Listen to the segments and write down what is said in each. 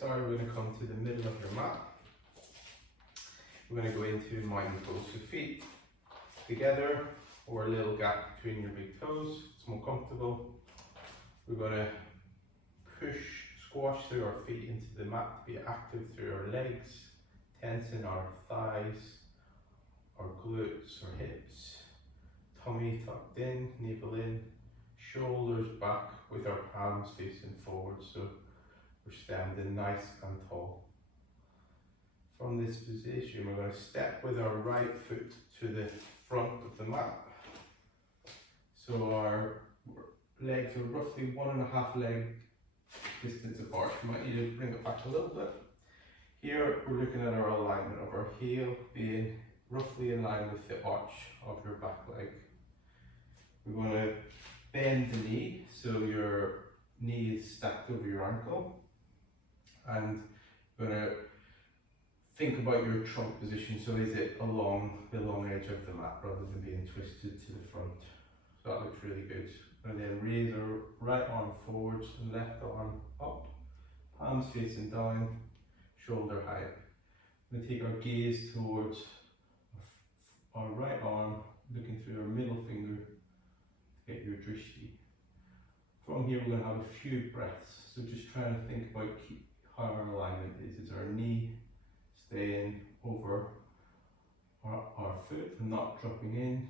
started, we're going to come to the middle of your mat. We're going to go into mountain pose. So feet together or a little gap between your big toes. It's more comfortable. We're going to squash through our feet into the mat, be active through our legs, tensing our thighs, our glutes, our hips, tummy tucked in, navel in, shoulders back with our palms facing forward, so we're standing nice and tall. From this position, we're going to step with our right foot to the front of the mat. So our legs are roughly 1.5 leg distance apart. You might need to bring it back a little bit. Here we're looking at our alignment of our heel being roughly in line with the arch of your back leg. We're going to bend the knee so your knee is stacked over your ankle, and we're going to think about your trunk position. So is it along the long edge of the mat rather than being twisted to the front? So that looks really good. And then raise our right arm forwards and left arm up, palms facing down, shoulder height. We're going to take our gaze towards our right arm, looking through our middle finger to get your drishti. From here we're going to have a few breaths, so just trying to think about how our alignment is. Is our knee staying over our foot and not dropping in?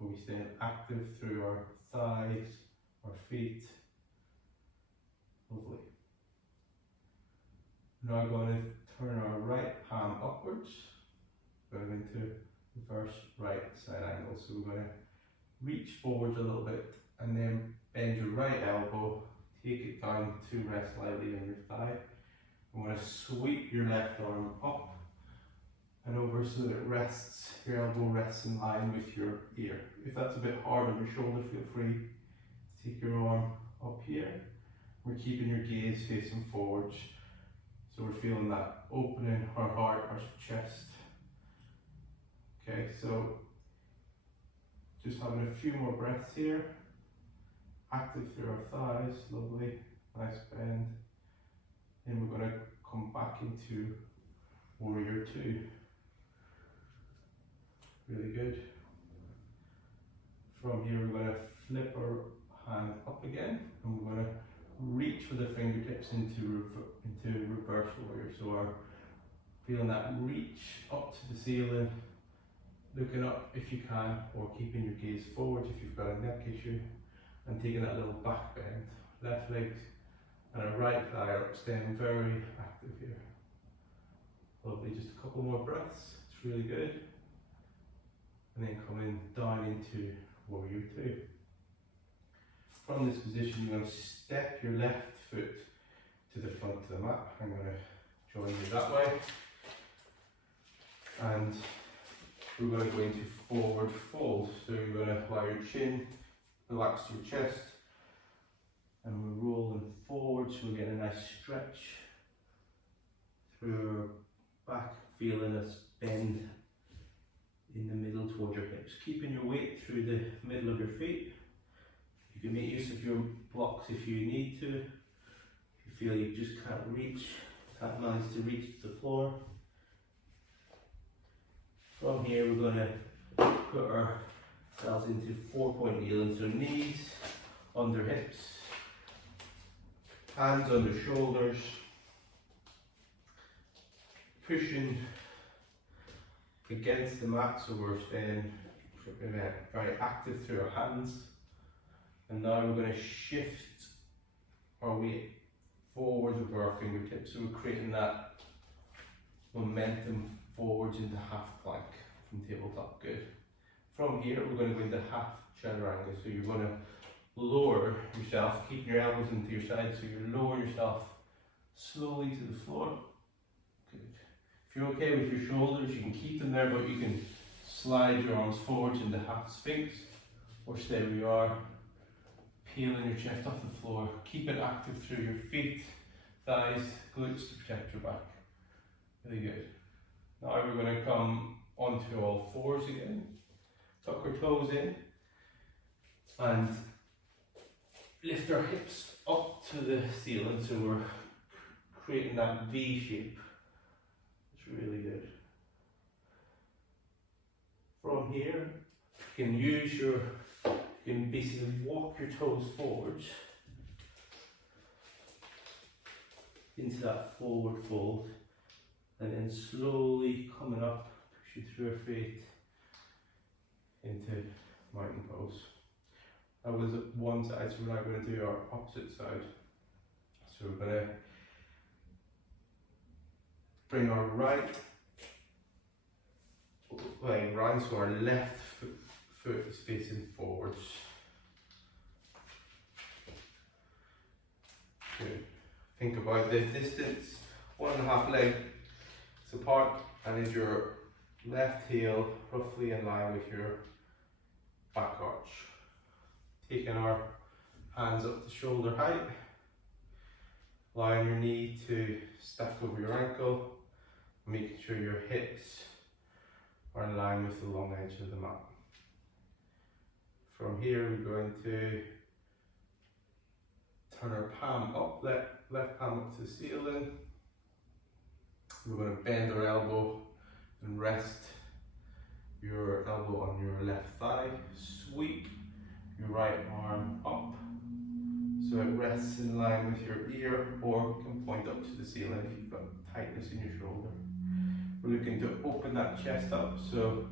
Are we staying active through our thighs, our feet? Lovely. Now going to turn our right palm upwards, going into reverse right side angle. So we're going to reach forwards a little bit and then bend your right elbow, take it down to rest lightly on your thigh. I'm going to sweep your left arm up and over so that it rests, your elbow rests in line with your ear. If that's a bit hard on your shoulder, feel free to take your arm up here. We're keeping your gaze facing forwards, so we're feeling that opening our heart, our chest. Okay, so just having a few more breaths here. Active through our thighs, lovely, nice bend. Then we're going to come back into warrior two. Really good. From here we're going to flip our hand up again, and we're going to reach with the fingertips into reverse warrior. So our feeling that reach up to the ceiling, looking up if you can, or keeping your gaze forward if you've got a neck issue, and taking that little back bend. Left leg and a right thigh up, staying very active here. Lovely, just a couple more breaths, it's really good. And then coming down into warrior two. From this position, you're going to step your left foot to the front of the mat. I'm going to join you that way. And we're going to go into forward fold. So you're going to allow your chin, relax your chest, and we're rolling forward, so we're getting a nice stretch through our back, feeling us bend in the middle towards your hips, keeping your weight through the middle of your feet. You can make use of your blocks if you need to. If you feel you just can't manage to reach the floor. From here we're going to put ourselves into 4-point kneeling, so knees under hips, hands under shoulders, pushing against the mat, so we're staying very active through our hands. And now we're going to shift our weight forwards with our fingertips, so we're creating that momentum forwards into half plank from tabletop. Good. From here we're going to go into half chaturanga, so you're going to lower yourself, keeping your elbows into your sides, so you lower yourself slowly to the floor. Good. If you're okay with your shoulders, you can keep them there, but you can slide your arms forwards into half sphinx, or stay where you are, peeling your chest off the floor. Keep it active through your feet, thighs, glutes to protect your back. Really good. Now we're going to come onto all fours again, tuck our toes in, and lift our hips up to the ceiling, so we're creating that V shape. It's really good. From here, you can basically walk your toes forwards into that forward fold, and then slowly coming up, push you through your feet into mountain pose. That was one side, so we're now going to do our opposite side. So we're going to bring our right leg round, so our left foot is facing forwards. Good. Think about the distance, 1.5 legs apart, and is your left heel roughly in line with your back arch. Taking our hands up to shoulder height, allowing your knee to stack over your ankle, making sure your hips are in line with the long edge of the mat. From here, we're going to turn our palm up, left palm up to the ceiling. We're going to bend our elbow and rest your elbow on your left thigh. Sweep your right arm up so it rests in line with your ear, or can point up to the ceiling if you've got tightness in your shoulder. We're looking to open that chest up, so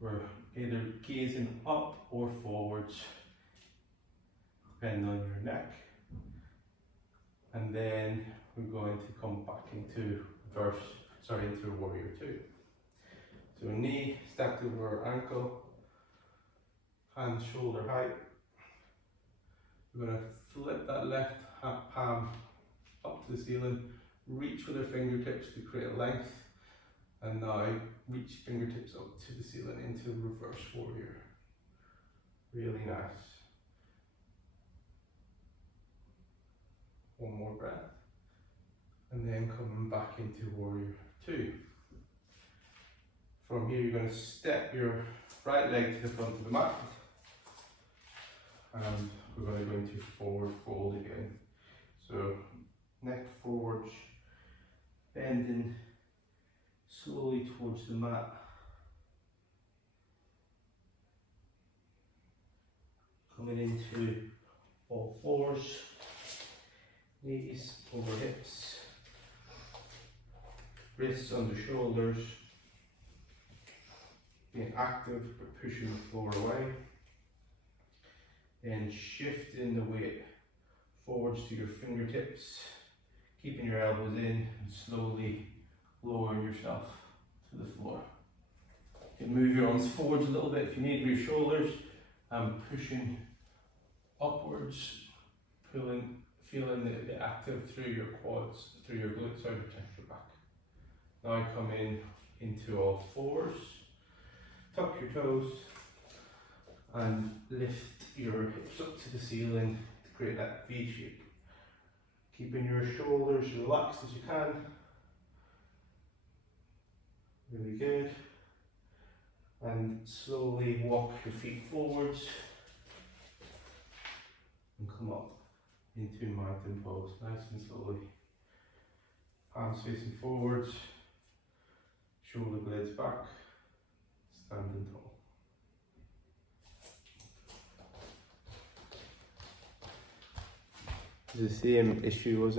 we're either gazing up or forwards, depending on your neck. And then we're going to come back into warrior two. So knee stacked over ankle, hands shoulder height. We're going to flip that left palm up to the ceiling, reach with our fingertips to create length, and now reach fingertips up to the ceiling into reverse warrior. Really nice. One more breath, and then coming back into warrior two. From here, you're going to step your right leg to the front of the mat, and we're going to go into forward fold again. So neck forwards, bending slowly towards the mat. Coming into all fours, knees over hips, wrists under shoulders, being active but pushing the floor away, and shifting the weight forwards to your fingertips, keeping your elbows in and slowly lowering yourself to the floor. You can move your arms forwards a little bit if you need with your shoulders, and pushing upwards, feeling the active through your quads, through your glutes, so protect your back. Now come into all fours, tuck your toes, and lift your hips up to the ceiling to create that V shape. Keeping your shoulders relaxed as you can. Really good. And slowly walk your feet forwards and come up into mountain pose, nice and slowly. Palms facing forwards, shoulder blades back, standing tall. The same issue was